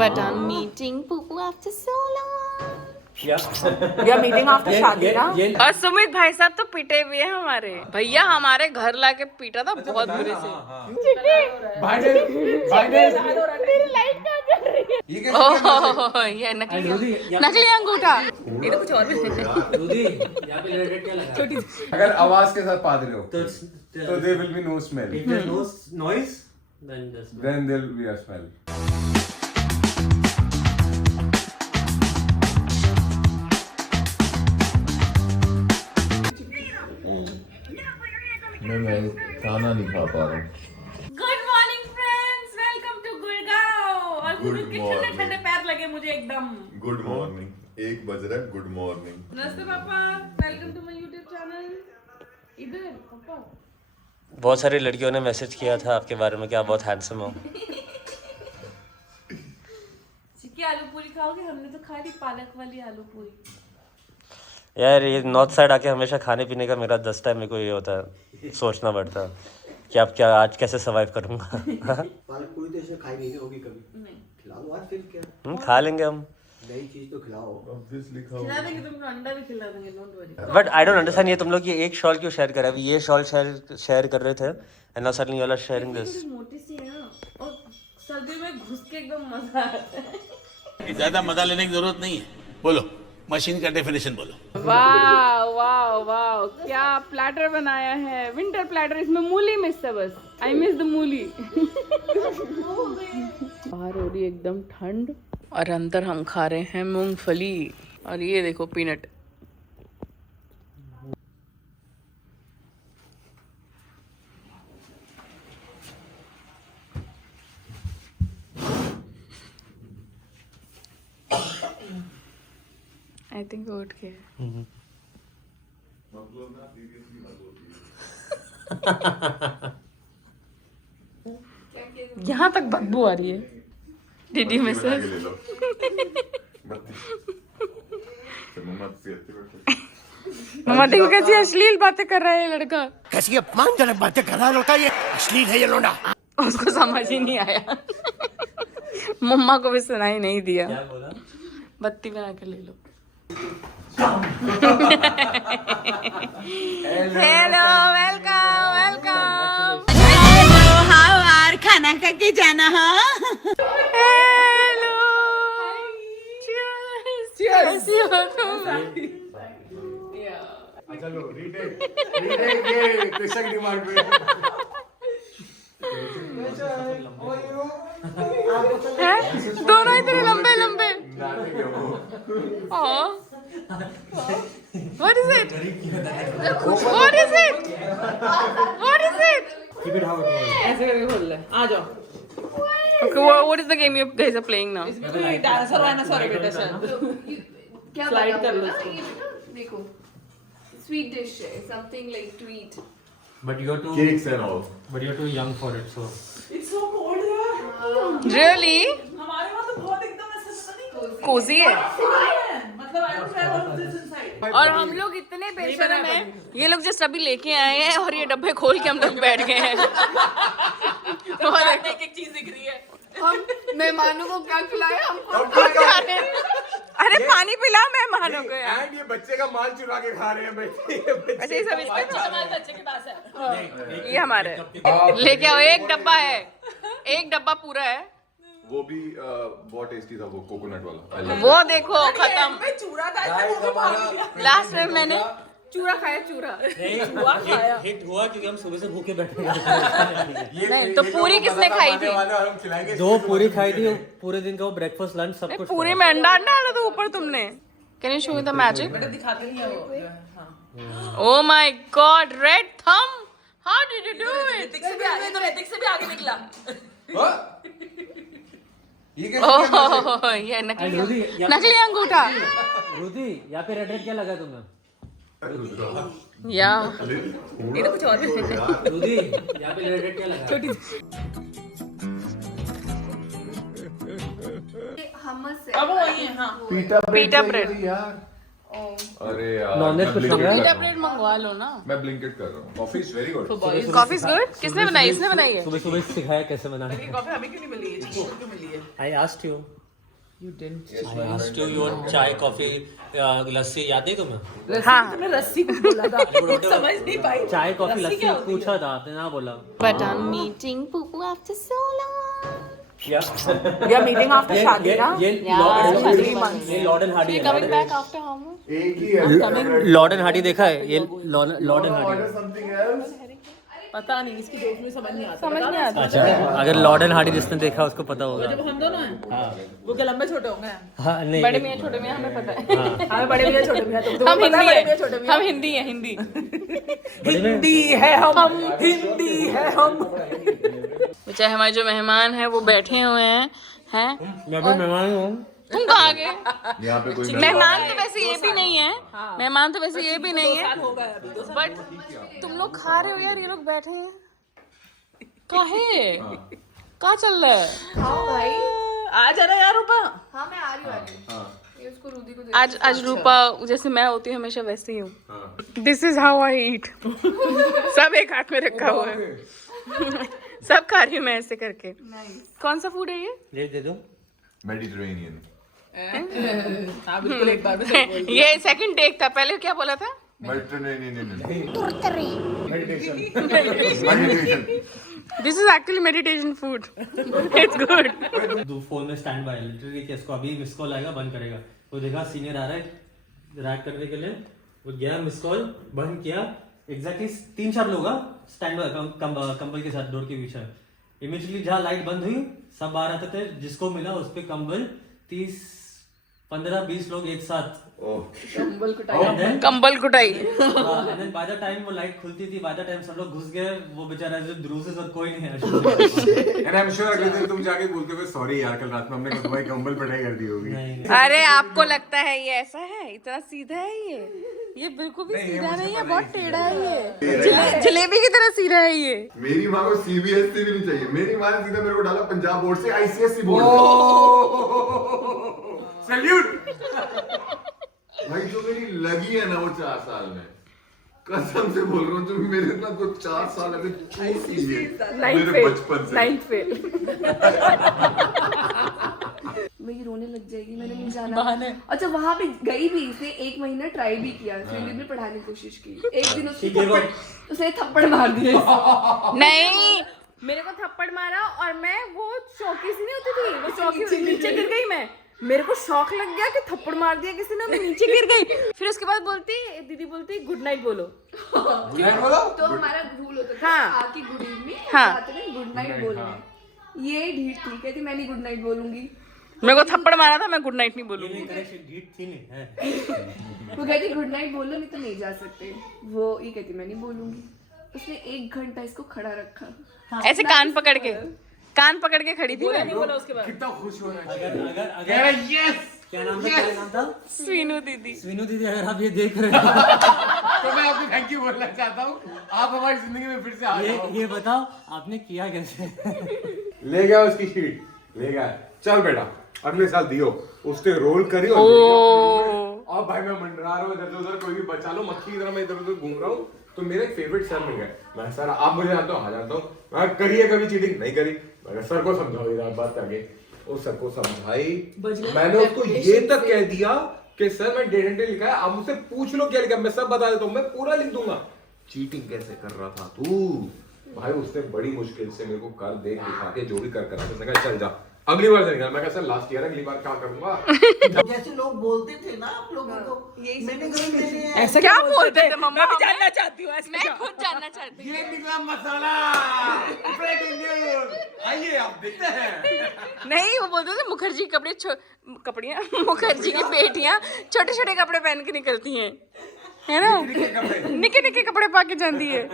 But I'm meeting Pupu after so long. We are meeting after शादी ना। और सुमित भाई साहब तो पिटे हुए हैं हमारे भैया, हमारे घर लाके पीटा था बहुत बुरे से। ओह ये नकली अंगूठा, ये तो कुछ और भी। अगर आवाज के साथ पादरे हो तो there will be no smell. If there's no noise, then there will be a smell. मैं खाना नहीं खा पा रहा हूँ। Good morning friends, welcome to Gurgaon. और Good कितने morning. ठंडे पैर लगे मुझे एकदम। गुड मॉर्निंग, 1 बज रहा है। Good morning. नमस्ते पापा, welcome to my YouTube channel. इधर पापा। बहुत सारी लड़कियों ने मैसेज किया था आपके बारे में कि आप बहुत हैंडसम हो। चिक्की आलू पूरी खाओगे? हमने तो खा ली पालक वाली आलू पूरी। यार ये नॉर्थ साइड आके हमेशा खाने पीने का मेरा 10 टाइम मेरे को ये होता है, सोचना पड़ता है कि आप क्या आज कैसे सर्वाइव करूँगा। पालक पूरी तो ऐसे खाई नहीं होगी कभी। नहीं खिलाओ आज फिर क्या? खा लेंगे हम, नई चीज तो खिलाओ। खिला देंगे तुमको, अंडा भी खिला देंगे, don't worry. But I don't understand ये तुम लोग ये एक शॉल क्यों शेयर कर रहे हैं? अभी ये शॉल शेयर कर रहे थे and now suddenly you are sharing this. मोटी सी है ना, और सर्दी में घुस के एकदम मजा आता है। ज्यादा मजा लेने की जरूरत नहीं है। बोलो मशीन का डेफिनेशन बोलो। वाह वाह वाह, क्या प्लेटर बनाया है, विंटर प्लेटर। इसमें मूली मिस है बस, आई मिस द मूली। बाहर हो रही है एकदम ठंड और अंदर हम खा रहे हैं मूंगफली, और ये देखो पीनट। आई थिंक वो उठ के यहाँ तक बदबू आ रही है दीदी में से। मम्मा देखो कैसी अश्लील बातें कर रहा है ये लड़का, कैसी अपमानजनक बातें कर रहा है लड़का, ये अश्लील है ये लोना। उसको समझ ही नहीं आया। मम्मा को भी सुनाई नहीं दिया। बत्ती बना कर ले लो। Hello, welcome welcome. Hello, how are? खाना खा के जाना है। Hello, cheers. चलो रीटेक ये कृष्ण की डिमांड पे। दोनों इतने लंबे लंबे। What is it? What is it? What is it? Keep it how it was. ऐसे करके खोल ले। आ जाओ। Okay, what is the game you guys are playing now? Dinosaur वायनासोर है बेटा शायद। Slide कर लो इसको। देखो स्वीट डिश है, something like to eat. But you're too Cakes and all. but you're too young for it, so It's so cold यार। Really? हमारे वहाँ तो बहुत एकदम ऐसा पता नहीं Cozy है। मतलब I don't care what is inside। और हम लोग इतने बेशरम हैं, ये लोग जस्ट अभी लेके आए हैं और ये डब्बे खोल के हम लोग बैठ गए हैं। और एक एक चीज दिख रही है। हम मेहमानों को क्या खिलाया? हमको अरे पानी पिला मेहमानों को यार। एंड ये बच्चे का माल चुरा के खा रहे हैं बच्चे। अच्छा ये सब बच्चे के पास है। ये हमारे लेके आओ, एक डब्बा है, एक डब्बा पूरा है। वो भी बहुत टेस्टी था वो कोकोनट वाला। वो देखो खत्म। मैं चूरा था। लास्ट में मैंने चूरा खाया, चूरा। हिट हुआ क्योंकि हम सुबह से भूखे बैठे हैं। नहीं तो पूरी किसने खाई थी? दो पूरी खाई थी, पूरे दिन का वो ब्रेकफास्ट लंच सब कुछ। पूरी में अंडा अंडा डाला था ऊपर तुमने। Can you show me the magic? दिखाते नहीं है वो। Oh my God, red thumb! How did you do it? Hrithik से भी आगे निकला। ओह ये नकली अंगूठा। रुधि यहाँ पे रेड क्या लगा तुम्हें? या ये तो कुछ और भी है। रुधि यहाँ पे रेड क्या लगा? हमस है। अब वही है। हाँ। पीटा ब्रेड। यार अरे यार नॉनवेज कुछ मंगाया? पिज़्ज़ा ब्रेड मंगवा लो ना। मैं ब्लिंकिट कर रहा हूँ। Coffee is very good. Coffee is good. किसने बनाई? इसने बनाई है। सुबह सुबह सिखाया कैसे बनाना है। कॉफी हमें क्यों नहीं मिली है? क्यों मिली है? I asked you. You didn't. I asked you your चाय कॉफी लस्सी याद है तुम्हें? हाँ तुमने रस्सी कुछ बोला था कुछ समझ नहीं पाई चाय कॉफी रस्सी लस्सी क्या होती है? पूछा था आपने ना बोला But I'm meeting Pupu after so long. We are meeting after शादी ना ये Lord and Hardy Coming back after how much? एक ही है लॉर्ड एंड हार्डी देखा है? ये Lord and Hardy Order something else. पता नहीं इसकी जोक में समझ नहीं आता समझ नहीं आता। अच्छा अगर लॉर्ड एंड हार्डी जिसने देखा उसको पता होगा। जब हम दोनों हैं वो क्या लंबे छोटे होंगे हाँ नहीं बड़े मियाँ छोटे मियाँ हमें पता है। हमें बड़े भैया छोटे भैया तुम हम हिंदी बड़े भैया छोटे है, भैया हम हिंदी है, हिंदी। हिंदी है हम हिंदी है हम चाहे हमारे जो मेहमान हैं वो बैठे हुए हैं मैं भी मेहमान हूँ। तुम कहाँ गए? यहाँ पे कोई मेहमान तो वैसे ये भी नहीं है, मेहमान तो वैसे ये भी नहीं है, हो गया अभी 2 साल बट तुम लोग खा रहे हो यार, ये लोग बैठे हैं काहे? कहाँ चल रहा है? हाँ भाई आ जा रहा यार रूपा हाँ मैं आ रही हूँ आगे। ये उसको रूदी को दे आज रूपा जैसे मैं होती हूँ हमेशा वैसे ही हूँ। दिस इज हाउ आई ईट। सब एक हाथ में रखा हुआ है, सब खा रही हूँ मैं ऐसे करके। कौन सा फूड है ये? दे दो। मेडिटेरेनियन हाँ बिल्कुल एक बार में सब बोल दिया। ये सेकंड टेक था, पहले क्या बोला था? Meditation this is actually meditation food. It's good. दो फोन में स्टैंड बाय लिटरली कि इसको अभी मिस कॉल आएगा बंद करेगा। वो देखा सीनियर आ रहा है रैक करने के लिए, वो गया मिस कॉल बंद किया, एग्जैक्टली 3-4 लोग स्टैंड बाय कंबल के साथ डोर के पीछे। इमीडिएटली जहाँ लाइट बंद हुई सब बाहर आते थे, जिसको मिला उस पे कंबल 30-15-20 लोग एक साथ। कंबल कुटाई And then- कंबल कुटाई। and then by the time वो लाइट खुलती थी, by the time सब लोग घुस गए, वो बेचारा जो ब्रूसेस और कोई नहीं है। एंड आई एम श्योर अगले दिन तुम जाके बोलते हुए सॉरी यार कल रात में हमने तुम्हारी कंबल पढ़ाई कर दी होगी। नहीं अरे आपको लगता है ये ऐसा है, इतना सीधा है ये बिल्कुल भी सीधा नहीं है, बहुत टेढ़ा है ये, जलेबी की तरह सीधा है ये। मेरी माँ को सीबीएसई भी नहीं चाहिए, मेरी माँ ने सीधा मेरे को डाला पंजाब बोर्ड से आईसीएसई बोर्ड। सैल्यूट भाई, जो मेरी लगी है ना वो 4 साल में, कसम से बोल रहा हूँ, जो मेरे ना को 4 साल अभी चूक ली है मेरे बचपन से। 9th फेल मेरी रोने लग जाएगी, मैंने नहीं जाना। अच्छा वहाँ पे गई भी, इसने 1 महीना ट्राई भी किया, फिर भी पढ़ाने की कोशिश की। एक दिन उसने थप्पड़ मार दिया। नहीं, मेरे को थप्पड़ मारा और मैं वो चौकी से नहीं होती थी, वो चौकी नीचे गिर गई। मैं मेरे को शौक लग गया कि थप्पड़ मार दिया किसी ने, मैं नीचे गिर गई। फिर उसके बाद दीदी बोलती गुड नाइट बोलो। तो हमारा रूल होता था हाँ। आके गुड इवनिंग, हाँ। साथ में गुड नाइट बोलना। ये ढीठ थी, कहती मैं नहीं गुड नाइट बोलूंगी। मेरे को थप्पड़ मारा था, मैं गुड नाइट नहीं बोलूंगी। वो कहती गुड नाइट बोलो नहीं तो नहीं जा सकते। वो ये कहती मैं नहीं बोलूंगी। उसने 1 घंटा इसको खड़ा रखा, ऐसे कान पकड़ के खड़ी थी मैं। बोला उसके बाद कितना खुश हो रहा है। अगर यस क्या नाम था? स्वीनू दीदी। स्वीनू दीदी, अगर आप ये देख रहे हैं तो मैं आपको थैंक यू बोलना चाहता हूँ, आप हमारी जिंदगी में फिर से आ जाओ। ये बताओ आपने किया कैसे? ले गया उसकी शीट, ले गया, चल बेटा अगले साल दियो, उसने रोल करी और और भाई मैं मंडरा रहा हूँ इधर उधर, कोई भी बचा लो, मक्खी की तरह मैं इधर उधर घूम रहा हूँ। तो मेरा एक फेवरेट सर मिल गया, मैं सर आप मुझे जानते हो? हाँ जानता हूँ। मैं करिए कभी चीटिंग नहीं करी, मैंने सर को समझाओ ये बात आगे, उस सर को समझाई। मैंने उसको ये तक कह दिया कि सर मैं 1.5 घंटे लिखा है, आप मुझसे पूछ लो क्या लिखा, मैं सब बता देता हूँ, मैं पूरा लिख दूंगा। चीटिंग कैसे कर रहा था तू? भाई उसने बड़ी मुश्किल से मेरे को कर देख दिखा के जो भी कर रहा था, उसने कहा चल जा अगली बार से निकल। मैं कहा सर लास्ट ईयर अगली बार क्या करूंगा। जैसे लोग बोलते थे ना आप लोगों को, मैंने ऐसा क्या बोलते थे मम्मा? मैं जानना चाहती हूँ ऐसा मैं खुद जानना चाहती हूँ। ये निकला मसाला, ब्रेकिंग न्यूज़, आइए आप देखते हैं। नहीं, वो बोलते थे मुखर्जी कपड़ियाँ मुखर्जी की बेटियाँ छोटे छोटे कपड़े पहन के निकलती हैं, है ना, निके निके कपड़े पा के जाती है।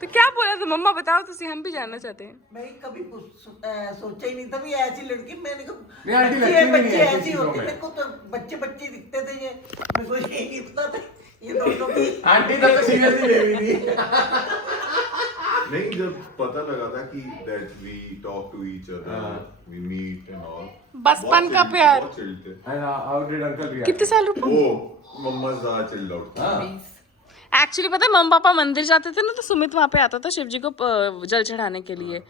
तो क्या बोला था मम्मा? बताओ तो हम भी जानना चाहते हैं। मैं कभी सोचा ही नहीं था भी ऐसी लड़की, मैंने नहीं, आंटी लगती भी नहीं बच्चे ऐसी ऐसी चीजों होती, में। मेरे को तो बच्चे बच्चे दिखते थे ये, मेरे को यही नहीं पता था ये दोनों भी। आंटी तब तो सीरियसली ले रही थी। नहीं, जब पता लगा था कि that we talk to each other, we meet and all, बचपन का प्यार। बहुत chill थे। How did uncle react? कितने साल रुपए? वो मम्मा ज़्यादा चिल्ड आउट था। एक्चुअली पता है, मम्मी पापा मंदिर जाते थे ना, तो सुमित वहाँ पे आता था शिव जी को जल चढ़ाने के लिए।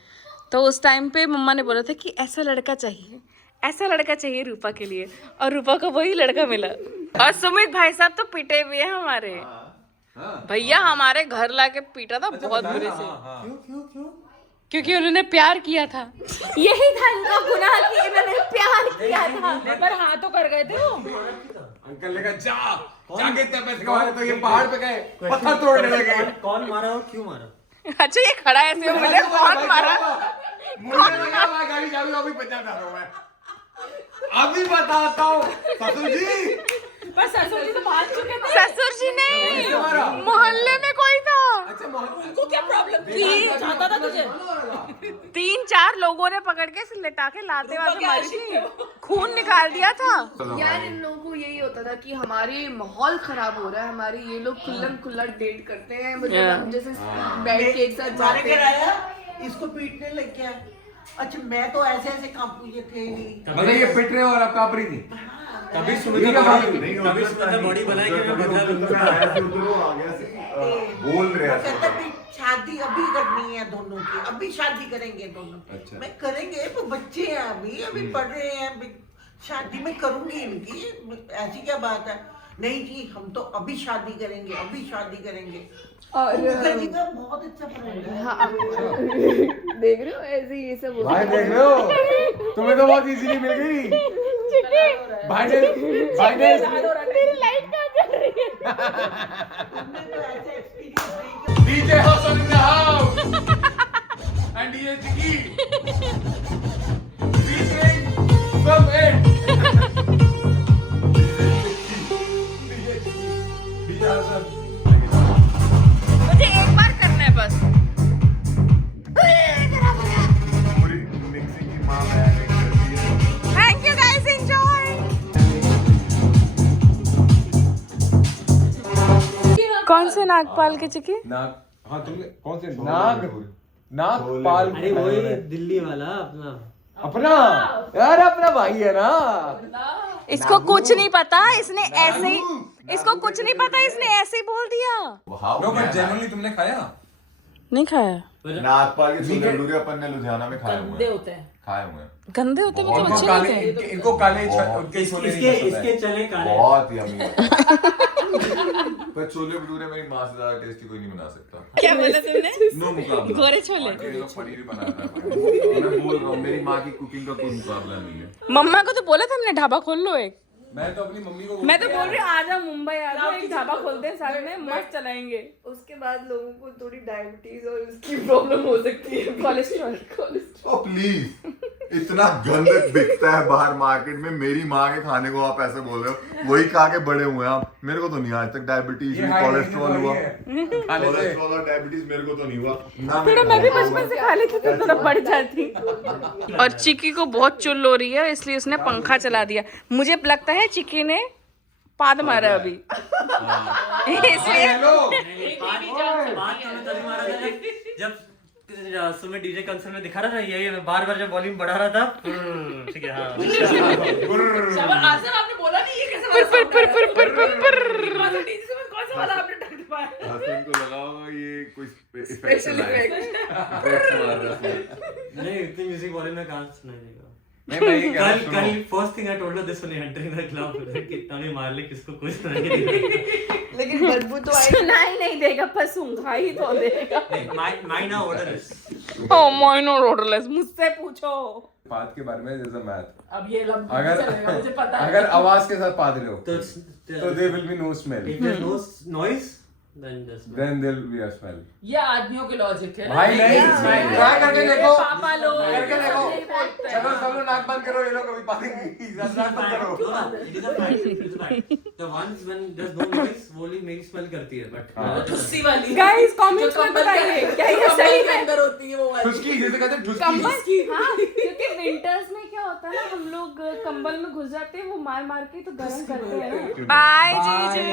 तो उस टाइम पे मम्मा ने बोला था कि ऐसा लड़का चाहिए, ऐसा लड़का चाहिए रूपा के लिए, और रूपा को वही लड़का मिला। और सुमित भाई साहब तो पिटे हुए हैं हमारे भैया, हमारे घर लाके पीटा था बहुत बुरे से। क्यों क्योंकि उन्होंने प्यार किया था, यही था इनका गुनाह कि इन्होंने प्यार किया था। पर हाँ तो कर गए थे वो। अंकल ने कहा जाके इतने पैसे कमाए, तो ये पहाड़ पे गए पत्थर तोड़ने लगे। कौन मारा और क्यों मारा? अच्छा ये खड़ा है ऐसे बोले कौन मारा? मुझे लगा मैं गाड़ी चाबी अभी 50,000 में अभी बताता हूँ ससुर जी। बस ससुर जी तो भाग चुके थे। ससुर जी नहीं, मोहल्ले में कोई था। अच्छा उनको क्या प्रॉब्लम थी? चाहता था तुझे। 3-4 लोगों ने पकड़ के लेटा के लाते वाते मारी थी, खून निकाल दिया था। यार इन लोगों को यही होता था कि हमारे माहौल खराब हो रहा है, हमारे ये लोग खुल्लम खुल्ला डेट करते हैं, मतलब हम जैसे बैठ के एक साथ मारे जाते घर हैं। आया, इसको पीटने लग गया। अच्छा मैं तो ऐसे ऐसे कांपू ये थे नहीं। मतलब ये पिट रहे हो और आप कांप रही थी। कभी सुमित ने बॉडी बनाई कि मैं बदला लूंगा। बोल रहे हैं कहता भी शादी अभी करनी है दोनों की, अभी शादी करेंगे दोनों। अच्छा। मैं करेंगे तो बच्चे हैं अभी पढ़ रहे हैं, अभी शादी में करूंगी इनकी, ऐसी क्या बात है। नहीं जी हम तो अभी शादी करेंगे, अभी शादी करेंगे। और मुखर्जी का बहुत अच्छा फ्रेंड है। हाँ देख रहे हो ऐसे ये सब होता भाई है। देख रहे हो, तुम्हें तो बहुत इजीली मिल गई। भाई ने मेरी लाइट कहाँ चल रही है? तुमने तो ऐसे एक्सपीरियंस नहीं किया। DJ Hasan in the house and DJ Chiki featuring from it DJ Hasan. मुझे एक बार करना है बस। पूरी मिक्सिंग की माँ मैनेज करती है। Thank you guys, enjoy. कौन से नागपाल के चिकी? नाग, हाँ तुमने कौन से नागपाल? अरे वही दिल्ली वाला अपना अपना यार, अपना भाई है ना। इसको कुछ नहीं पता, इसने ऐसे ही, इसको कुछ नहीं पता, इसने ऐसे ही बोल दिया। नो बट जनरली तुमने खाया? नहीं खाया। नागपाल के छोले भटूरे अपन ने लुधियाना में खाए हुए हैं। खाए हुए हैं। गंदे होते हैं, मतलब इनको अच्छे काले, नहीं थे। इनको काले उनके छोले नहीं पसंद है। इसके चले काले। बहुत यम्मी पर छोले भटूरे मेरी माँ से ज्यादा टेस्टी कोई नहीं बना सकता। क्या बोला तुमने? नो मुकाबला। गोरे छोले। आंटी ने तो पनीर ही बनाया था। मैं बोल रहा हूँ मेरी माँ की कुकिंग का कोई मुकाबला नहीं है। मम्मा को तो बोला था हमने ढाबा खोल लो एक। मैं तो अपनी मम्मी को मैं तो बोल रही हूँ आ जाओ मुंबई, आ जाओ एक ढाबा खोलते हैं साथ में, मस्त चलाएंगे। उसके बाद लोगों को थोड़ी डायबिटीज और उसकी प्रॉब्लम हो सकती है, कोलेस्ट्रॉल। ओ प्लीज, इतना गंद बिकता है बाहर मार्केट में, मेरी माँ के खाने को आप ऐसे बोल रहे हो, वही खा के बड़े हुए आप। मेरे को तो नहीं आज तक डायबिटीज हुई, कोलेस्ट्रॉल हुआ। कोलेस्ट्रॉल और डायबिटीज मेरे को तो नहीं हुआ ना। मैं भी बचपन से खा लेती थी, थोड़ा बढ़ जाती। और चिक्की को बहुत चुल हो रही है, इसलिए उसने पंखा चला दिया। मुझे लगता है चिक्की ने पाद मारा अभी। इसलिए बात तो मैं तभी मारा था जब सुमित डीजे कंसर्ट में दिखा रहा था, यही मैं बार बार जब वॉल्यूम बढ़ा रहा था। ठीक है हाँ। आपने बोला नहीं ये कैसे कौन सा वाला आपने ढक पाया? हसन को लगा होगा ये कोई स्पेशल नहीं इतनी म्यूजिक वॉल्यूम में कहाँ सुनाई देगा। कल first thing I told her this when entering the club, कितना भी मार ले किसको कुछ नहीं देगा। लेकिन बदबू तो आई सुनाई नहीं देगा, पर सूंघा ही तो देगा। Minor odourless. ओ माइनर ऑर्डरलेस, मुझसे पूछो पाद के बारे में। जैसे मैथ, अब ये लब अगर मुझे पता है। अगर आवाज के साथ पाद रहे हो तो तो there will be no smell, if there's no noise then there's no then there will be a smell। ये आदमियों के लॉजिक है। भाई नहीं, ट्राई करके देखो, पापा लोग करके देखो। नहीं बोलते हैं। चलो सब लोग नाक बंद करो, ये लोग कभी पादेंगे। नाक बंद करो। It is a fact. It is a fact. The ones when there's no noise वो वाली मेरी स्मेल करती है but ठुस्सी वाली। गाइस कमेंट्स में बताइए क्या ये सही में अंदर होती है वो वाली? ठुसकी, जैसे कहते हैं ठुसकी। कंबल, हाँ, क्योंकि विंटर्स में क्या होता है ना, हम लोग कंबल में घुस जाते हैं, वो मार मार के तो गर्म करते हैं ना। बाय जीजू,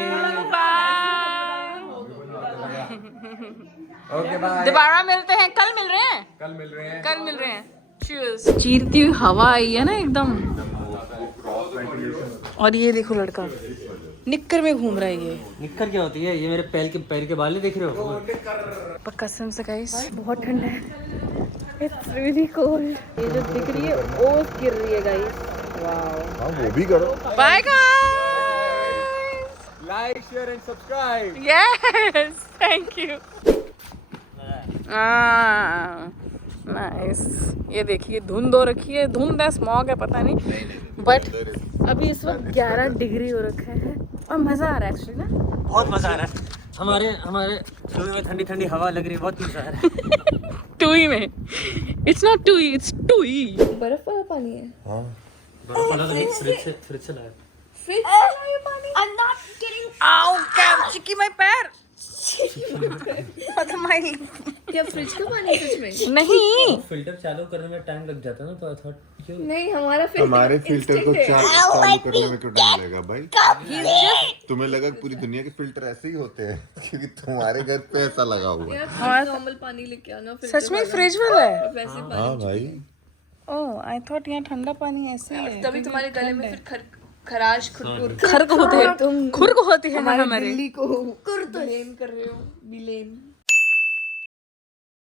बाय। Okay bye. दोबारा मिलते हैं, कल मिल रहे हैं, कल मिल रहे हैं। कल मिल रहे हैं। चीयर्स। चीरती हुई हवा आई है ना एकदम। और ये देखो लड़का निक्कर में घूम रहा है। ये निक्कर क्या होती है? ये मेरे पैर के बाल नहीं देख रहे हो? पर कसम से गाइस बहुत ठंडा है। It's really cold. ये जो दिख रही है ओस गिर रही है गाइस। हाँ वो भी करो। Bye guys, like share and subscribe. Yes thank you. Nice. ये देखिए धुंध हो रखी है, धुंध है, स्मॉग है, पता नहीं, बट अभी इस वक्त 11 डिग्री हो रखा है और मजा आ रहा है एक्चुअली ना। बहुत मजा आ रहा है। हमारे शरीर में ठंडी ठंडी हवा लग रही है, बहुत मजा आ रहा है। टूई में, इट्स नॉट टूई, इट्स टूई। बर्फ वाला पानी है। हाँ फ्रिज से लाया। फ्रिज वाला ये पानी। I'm not kidding. आओ क्या चिकी माय पैर। मतलब माय क्या फ्रिज का पानी है सच में? नहीं, फिल्टर चालू करने में टाइम लग जाता है ना, तो आई थॉट क्यों नहीं हमारा फिल्टर हमारे फिल्टर को चालू करने में क्यों टाइम लगेगा भाई? तुम्हें लगा कि पूरी दुनिया के फिल्टर ऐसे ही होते हैं क्योंकि तुम्हारे घर पे ऐसा लगा हुआ है। यार नॉर्मल पानी लेके आना फिल्टर सच में फ्रिज वाला है। वैसे हाँ भाई ओह आई थॉट यहाँ ठंडा पानी ऐसे ही है। तभी तुम्हारे गले में फिर खराश खुरकुर खर्क होते हैं, खुर्क होती है ना हमारे। दिल्ली को ब्लेम कर रहे हो, विलेन।